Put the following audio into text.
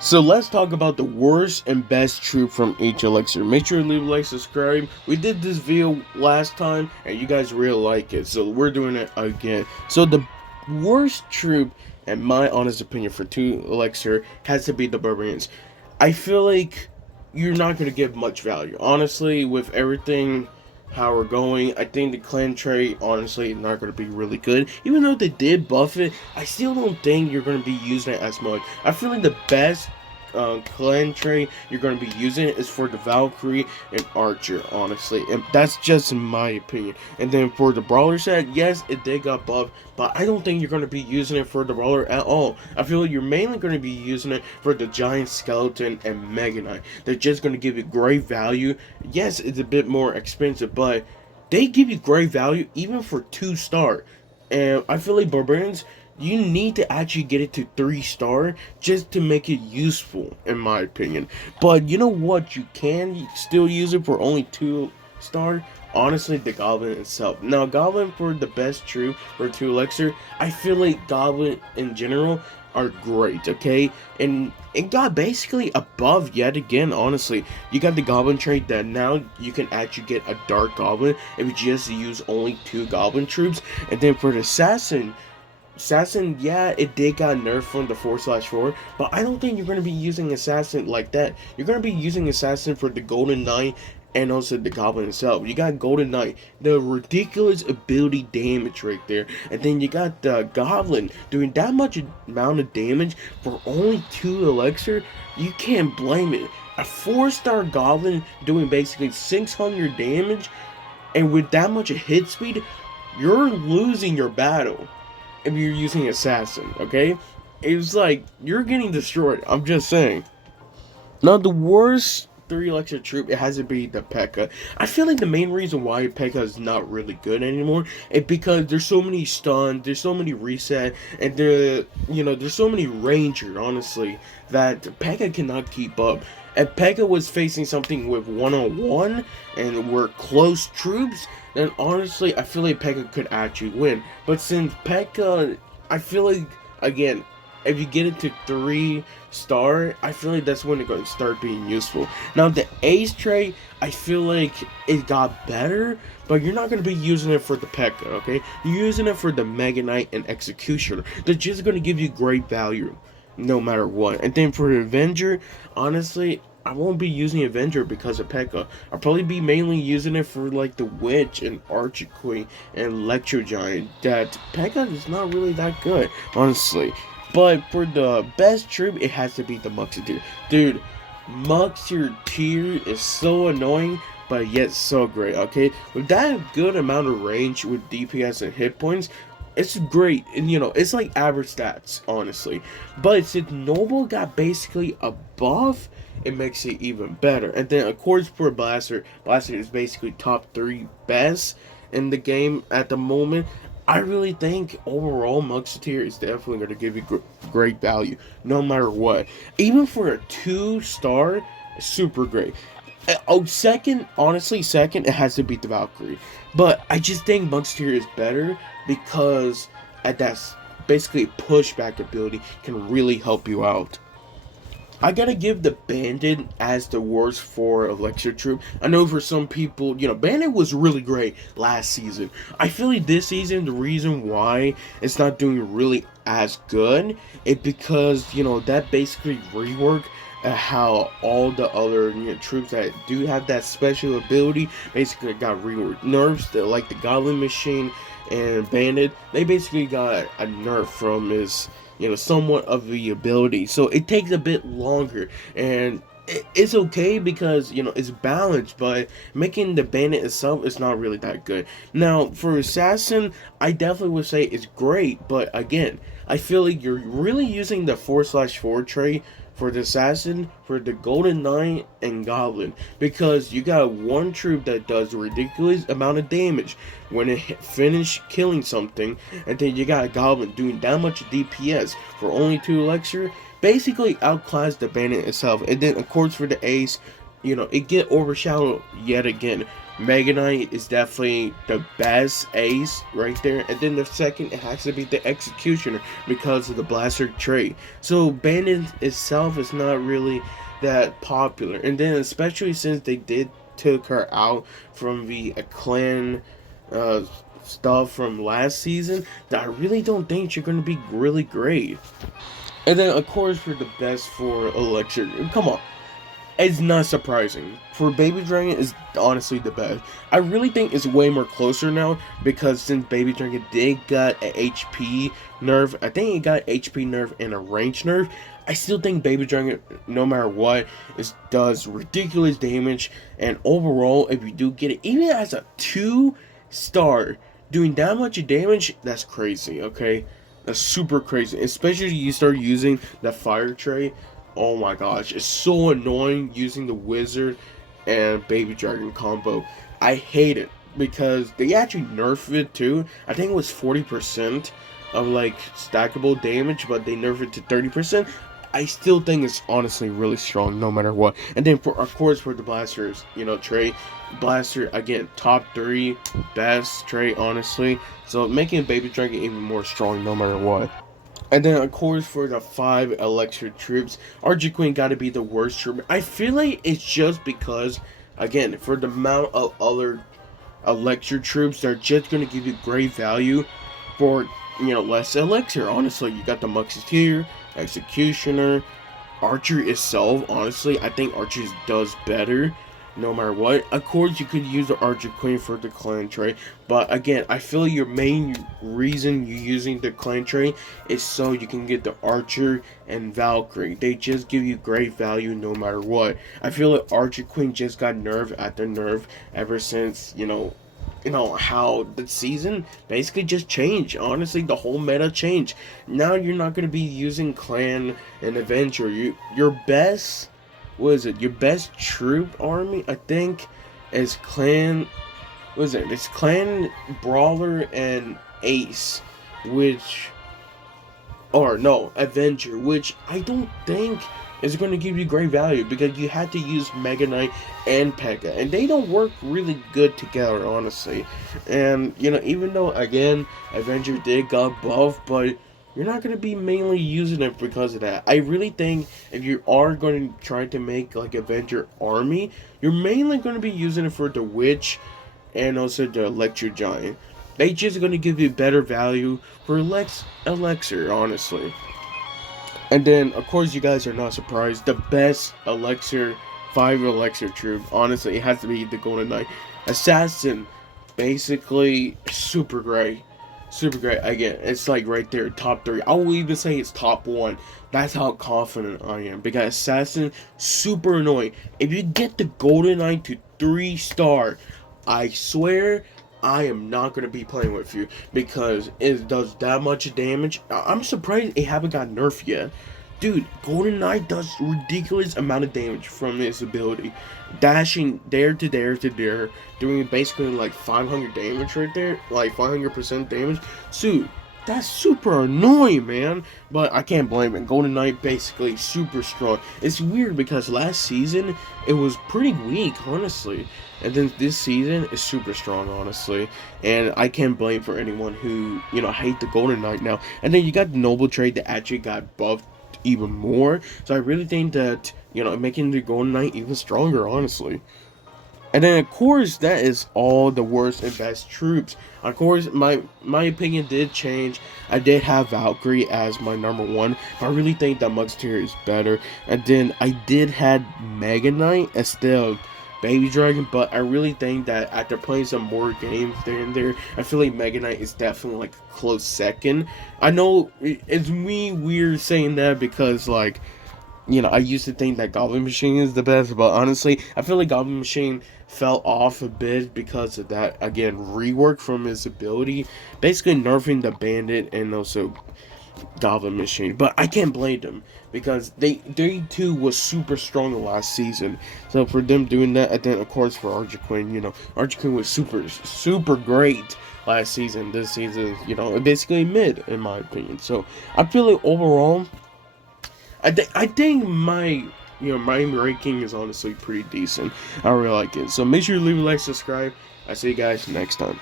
So let's talk about the worst and best troop from each elixir. Make sure to leave a like, subscribe. We did this video last time and you guys really like it, so we're doing it again. So the worst troop, in my honest opinion, for 2 elixir has to be the barbarians. I feel like you're not gonna give much value. Honestly, with everything how we're going, I think the clan trait honestly is not gonna be really good. Even though they did buff it, I still don't think you're gonna be using it as much. I feel like the best clan trait you're going to be using is for the Valkyrie and Archer, honestly, and that's just my opinion. And then for the Brawler set, yes, it did got buffed, but I don't think you're going to be using it for the Brawler at all. I feel like you're mainly going to be using it for the Giant Skeleton and Mega Knight. They're just going to give you great value. Yes, it's a bit more expensive, but they give you great value even for 2-star. And I feel like Barbarians, you need to actually get it to 3-star just to make it useful, in my opinion. But you know what? You can still use it for only 2-star. Honestly, the Goblin itself. Now, Goblin for the best troop for 2 elixir, I feel like Goblin in general are great, okay? And it got basically above yet again, honestly. You got the Goblin trait that now you can actually get a Dark Goblin if you just use only 2 Goblin troops. And then for the Assassin, yeah, it did got nerfed from the 4/4, but I don't think you're going to be using Assassin like that. You're going to be using Assassin for the Golden Knight and also the Goblin itself. You got Golden Knight, the ridiculous ability damage right there, and then you got the Goblin doing that much amount of damage for only 2 elixir. You can't blame it. A 4-star Goblin doing basically 600 damage, and with that much hit speed, you're losing your battle if you're using Assassin, okay? It's like, you're getting destroyed. I'm just saying. Now, the worst 3 elixir troop, it has to be the P.E.K.K.A. I feel like the main reason why P.E.K.K.A. is not really good anymore is because there's so many stuns, there's so many reset, and there's so many ranger, honestly, that P.E.K.K.A. cannot keep up. If P.E.K.K.A. was facing something with 1-on-1 and were close troops, then honestly, I feel like P.E.K.K.A. could actually win. But since P.E.K.K.A., I feel like, again, if you get it to 3-star, I feel like that's when it's going to start being useful. Now, the Ace trait, I feel like it got better, but you're not going to be using it for the P.E.K.K.A., okay? You're using it for the Mega Knight and Executioner. They're just going to give you great value, no matter what. And then for the Avenger, honestly, I won't be using Avenger because of P.E.K.K.A. I'll probably be mainly using it for like the Witch and Archer Queen and Electro Giant. That P.E.K.K.A. is not really that good, honestly. But for the best troop, it has to be the Muxeteer. Dude, Muxeteer is so annoying, but yet so great, okay? With that good amount of range with DPS and hit points, it's great. And it's like average stats, honestly. But since Noble got basically a buff, it makes it even better. And then, of course, for Blaster is basically top 3 best in the game at the moment. I really think overall Muxeteer is definitely going to give you great value, no matter what. Even for a 2-star, super great. Oh, second, it has to beat the Valkyrie. But I just think Muxeteer is better because at that basically pushback ability can really help you out. I gotta give the Bandit as the worst for Elixir Troop. I know for some people, Bandit was really great last season. I feel like this season, the reason why it's not doing really as good is because, that basically reworked how all the other troops that do have that special ability basically got reworked. Nerfs, like the Goblin Machine and Bandit, they basically got a nerf from his somewhat of the ability, so it takes a bit longer, and it's okay because it's balanced, but making the Bandit itself is not really that good. Now for Assassin, I definitely would say it's great, but again, I feel like you're really using the 4/4 trait for the Assassin, for the Golden Knight, and Goblin, because you got one troop that does a ridiculous amount of damage when it finish killing something, and then you got a Goblin doing that much DPS for only 2 elixir, basically outclass the Bandit itself. And then of course for the Ace, it get overshadowed yet again. Mega Knight is definitely the best ace right there, and then the second it has to be the Executioner because of the Blaster trait. So Bandit itself is not really that popular, and then especially since they did took her out from the clan uh, stuff from last season, that I really don't think she's gonna be really great. And then of course for the best for Elixir, come on, it's not surprising. For Baby Dragon is honestly the best. I really think it's way more closer now because since Baby Dragon did got a HP nerf, I think it got HP nerf and a range nerf. I still think Baby Dragon, no matter what, does ridiculous damage. And overall, if you do get it, even as a 2-star, doing that much damage, that's crazy, okay? That's super crazy. Especially if you start using the fire trait. Oh my gosh, it's so annoying using the wizard and baby dragon combo. I hate it because they actually nerfed it too. I think it was 40% of like stackable damage, but they nerfed it to 30%. I still think it's honestly really strong no matter what. And then for of course for the blasters, trait, blaster again top 3 best trait honestly. So making baby dragon even more strong no matter what. And then, of course, for the 5 Elixir troops, Archie-Queen got to be the worst troop. I feel like it's just because, again, for the amount of other Elixir troops, they're just going to give you great value for, less Elixir. Honestly, you got the Musketeer, Executioner, Archer itself. Honestly, I think Archer does better no matter what. Of course, you could use the Archer Queen for the clan trait, but again, I feel your main reason you're using the clan trait is so you can get the Archer and Valkyrie. They just give you great value no matter what. I feel like Archer Queen just got nerfed after nerf ever since, how the season basically just changed. Honestly, the whole meta changed. Now you're not going to be using clan and Avenger. Your best, what is it? Your best troop army, I think, is clan. What is it? It's clan, brawler, and ace, which, or no, Avenger, which I don't think is going to give you great value because you had to use Mega Knight and P.E.K.K.A. and they don't work really good together, honestly. And even though again Avenger did got buff, but you're not going to be mainly using it because of that. I really think if you are going to try to make like Avenger army, you're mainly going to be using it for the Witch and also the Electro Giant. They just going to give you better value for Elixir, honestly. And then, of course, you guys are not surprised. The best Elixir, 5 Elixir troop, honestly, it has to be the Golden Knight. Assassin, basically, super great. Super great. Again, it's like right there, top 3. I will even say it's top 1. That's how confident I am. Because Assassin, super annoying. If you get the Golden Knight to 3-star, I swear I am not going to be playing with you because it does that much damage. I'm surprised it haven't got nerfed yet. Dude, Golden Knight does ridiculous amount of damage from his ability. Dashing there to there to there, doing basically like 500 damage right there, like 500% damage. So, that's super annoying, man. But I can't blame it. Golden Knight basically super strong. It's weird because last season it was pretty weak, honestly. And then this season is super strong, honestly. And I can't blame for anyone who, hate the Golden Knight now. And then you got the Noble trait that actually got buffed even more. So I really think that, making the Golden Knight even stronger, honestly. And then, of course, that is all the worst and best troops. Of course, my opinion did change. I did have Valkyrie as my number 1, but I really think that Musketeer is better. And then I did had Mega Knight instead of Baby Dragon, but I really think that after playing some more games there and there, I feel like Mega Knight is definitely like a close second. I know it's me weird saying that because like, I used to think that Goblin Machine is the best, but honestly, I feel like Goblin Machine fell off a bit because of that, again, rework from his ability. Basically nerfing the Bandit and also Goblin Machine. But I can't blame them because they too was super strong last season. So for them doing that, and then of course for Archer Queen, Archer Queen was super great last season. This season, basically mid in my opinion. So I feel like overall, I think my my ranking is honestly pretty decent. I really like it. So make sure you leave a like, subscribe. I see you guys next time.